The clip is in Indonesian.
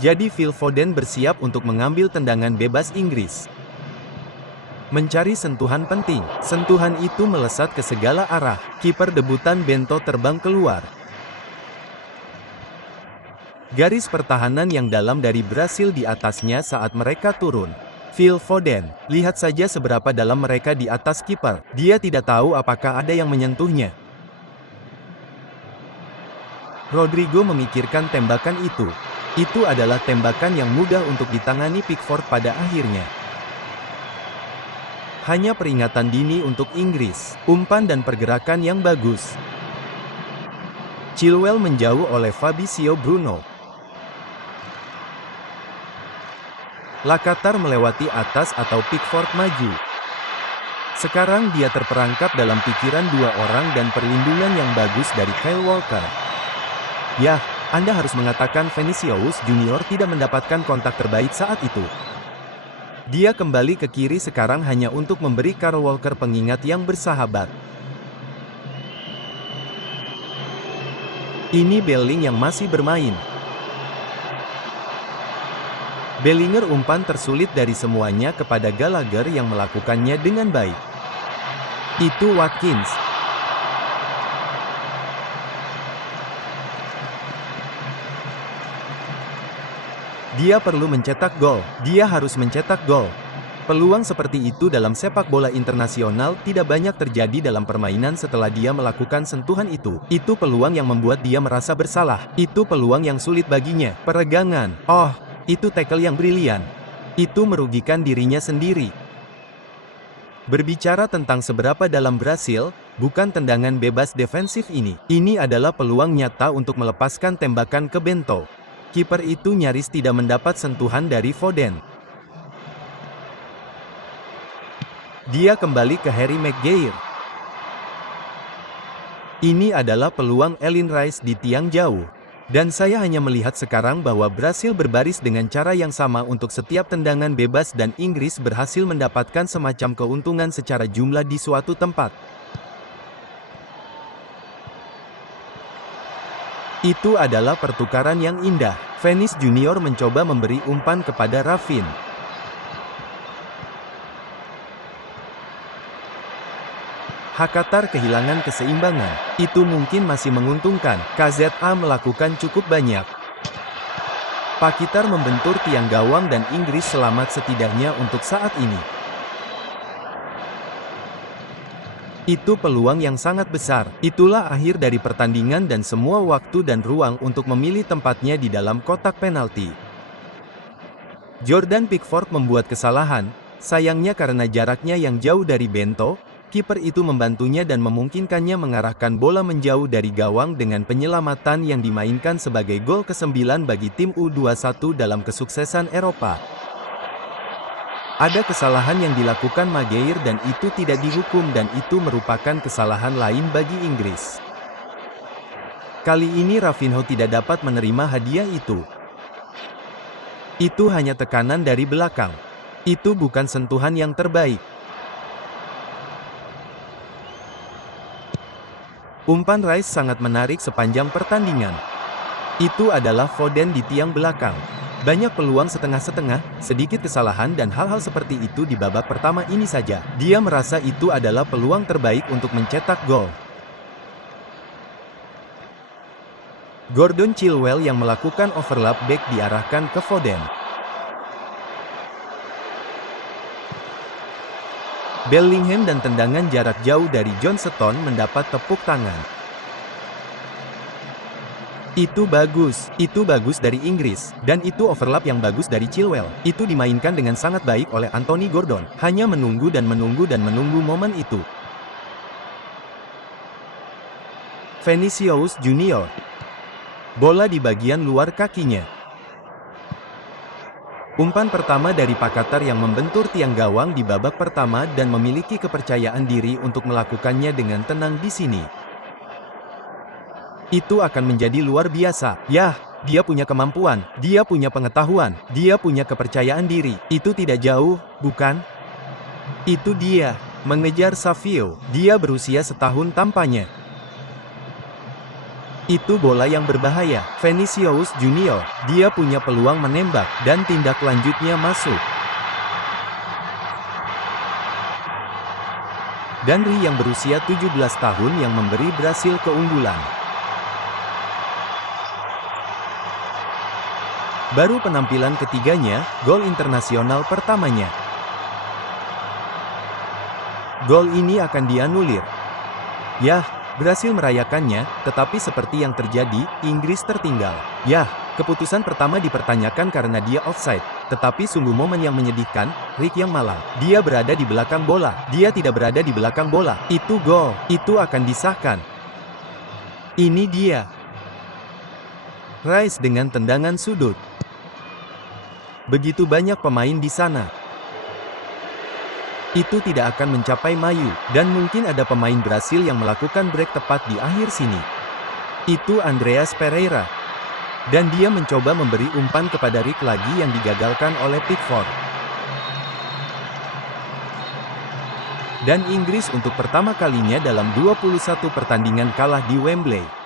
Jadi Phil Foden bersiap untuk mengambil tendangan bebas Inggris. Mencari sentuhan penting. Sentuhan itu melesat ke segala arah. Kiper debutan Bento terbang keluar. Garis pertahanan yang dalam dari Brasil di atasnya saat mereka turun. Phil Foden, lihat saja seberapa dalam mereka di atas kiper. Dia tidak tahu apakah ada yang menyentuhnya. Rodrigo memikirkan tembakan itu. Itu adalah tembakan yang mudah untuk ditangani Pickford pada akhirnya. Hanya peringatan dini untuk Inggris. Umpan dan pergerakan yang bagus. Chilwell menjauh oleh Fabrizio Bruno. Lakatar melewati atas atau Pickford maju. Sekarang dia terperangkap dalam pikiran dua orang dan perlindungan yang bagus dari Kyle Walker. Yah, Anda harus mengatakan Vinicius Junior tidak mendapatkan kontak terbaik saat itu. Dia kembali ke kiri sekarang hanya untuk memberi Kyle Walker pengingat yang bersahabat. Ini Belling yang masih bermain. Bellinger umpan tersulit dari semuanya kepada Gallagher yang melakukannya dengan baik. Itu Watkins. Dia perlu mencetak gol. Dia harus mencetak gol. Peluang seperti itu dalam sepak bola internasional tidak banyak terjadi dalam permainan setelah dia melakukan sentuhan itu. Itu peluang yang membuat dia merasa bersalah. Itu peluang yang sulit baginya. Peregangan. Oh, itu tackle yang brilian. Itu merugikan dirinya sendiri. Berbicara tentang seberapa dalam Brasil, bukan tendangan bebas defensif ini. Ini adalah peluang nyata untuk melepaskan tembakan ke Bento. Kiper itu nyaris tidak mendapat sentuhan dari Foden. Dia kembali ke Harry Maguire. Ini adalah peluang Elin Rice di tiang jauh. Dan saya hanya melihat sekarang bahwa Brasil berbaris dengan cara yang sama untuk setiap tendangan bebas dan Inggris berhasil mendapatkan semacam keuntungan secara jumlah di suatu tempat. Itu adalah pertukaran yang indah. Vinicius Junior mencoba memberi umpan kepada Rafinha. Hakatar kehilangan keseimbangan. Itu mungkin masih menguntungkan. KZA melakukan cukup banyak. Pakitar membentur tiang gawang dan Inggris selamat setidaknya untuk saat ini. Itu peluang yang sangat besar. Itulah akhir dari pertandingan dan semua waktu dan ruang untuk memilih tempatnya di dalam kotak penalti. Jordan Pickford membuat kesalahan, sayangnya karena jaraknya yang jauh dari Bento. Kiper itu membantunya dan memungkinkannya mengarahkan bola menjauh dari gawang dengan penyelamatan yang dimainkan sebagai gol ke-9 bagi tim U21 dalam kesuksesan Eropa. Ada kesalahan yang dilakukan Maguire dan itu tidak dihukum dan itu merupakan kesalahan lain bagi Inggris. Kali ini Rafinha tidak dapat menerima hadiah itu. Itu hanya tekanan dari belakang. Itu bukan sentuhan yang terbaik. Umpan Rice sangat menarik sepanjang pertandingan. Itu adalah Foden di tiang belakang. Banyak peluang setengah-setengah, sedikit kesalahan dan hal-hal seperti itu di babak pertama ini saja. Dia merasa itu adalah peluang terbaik untuk mencetak gol. Gordon Chilwell yang melakukan overlap back diarahkan ke Foden. Bellingham dan tendangan jarak jauh dari John Stones mendapat tepuk tangan. Itu bagus dari Inggris, dan itu overlap yang bagus dari Chilwell. Itu dimainkan dengan sangat baik oleh Anthony Gordon, hanya menunggu dan menunggu dan menunggu momen itu. Vinicius Junior. Bola di bagian luar kakinya. Umpan pertama dari Pakitar yang membentur tiang gawang di babak pertama dan memiliki kepercayaan diri untuk melakukannya dengan tenang di sini. Itu akan menjadi luar biasa. Yah, dia punya kemampuan, dia punya pengetahuan, dia punya kepercayaan diri. Itu tidak jauh, bukan? Itu dia, mengejar Savio. Dia berusia setahun tampaknya. Itu bola yang berbahaya. Vinicius Junior, dia punya peluang menembak, dan tindak lanjutnya masuk. Dan Ri yang berusia 17 tahun yang memberi Brasil keunggulan. Baru penampilan ketiganya, gol internasional pertamanya. Gol ini akan dianulir. Yah, Brasil merayakannya, tetapi seperti yang terjadi, Inggris tertinggal. Yah, keputusan pertama dipertanyakan karena dia offside. Tetapi sungguh momen yang menyedihkan, Rick yang malang. Dia berada di belakang bola. Dia tidak berada di belakang bola. Itu gol. Itu akan disahkan. Ini dia. Rice dengan tendangan sudut. Begitu banyak pemain di sana. Itu tidak akan mencapai Mayu, dan mungkin ada pemain Brasil yang melakukan break tepat di akhir sini. Itu Andreas Pereira. Dan dia mencoba memberi umpan kepada Rick lagi yang digagalkan oleh Pickford. Dan Inggris untuk pertama kalinya dalam 21 pertandingan kalah di Wembley.